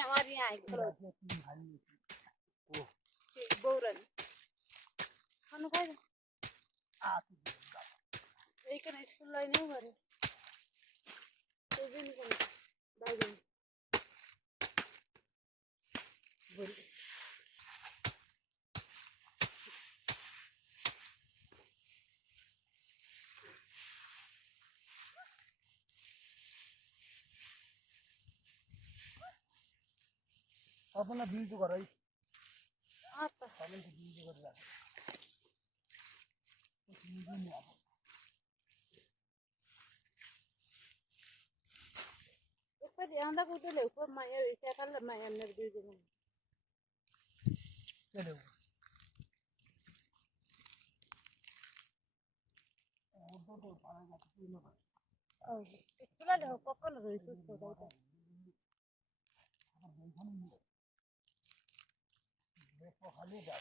আমার यहाँ বৌরান খানো খাই এইখানে স্কুল লাইনেও ঘরে সেদিন কোন বাইরে अपना बीज तो कर रही आता सामने से बीज कर रहा है कुछ बीज नहीं आता ऊपर आंधा को तो ले ऊपर माया क्या कर ले माया अंदर बीज में चलो और तो पानी का पीना पड़ता ओ कितना ले पकड़ रही है उसको तो है देखो खाली जा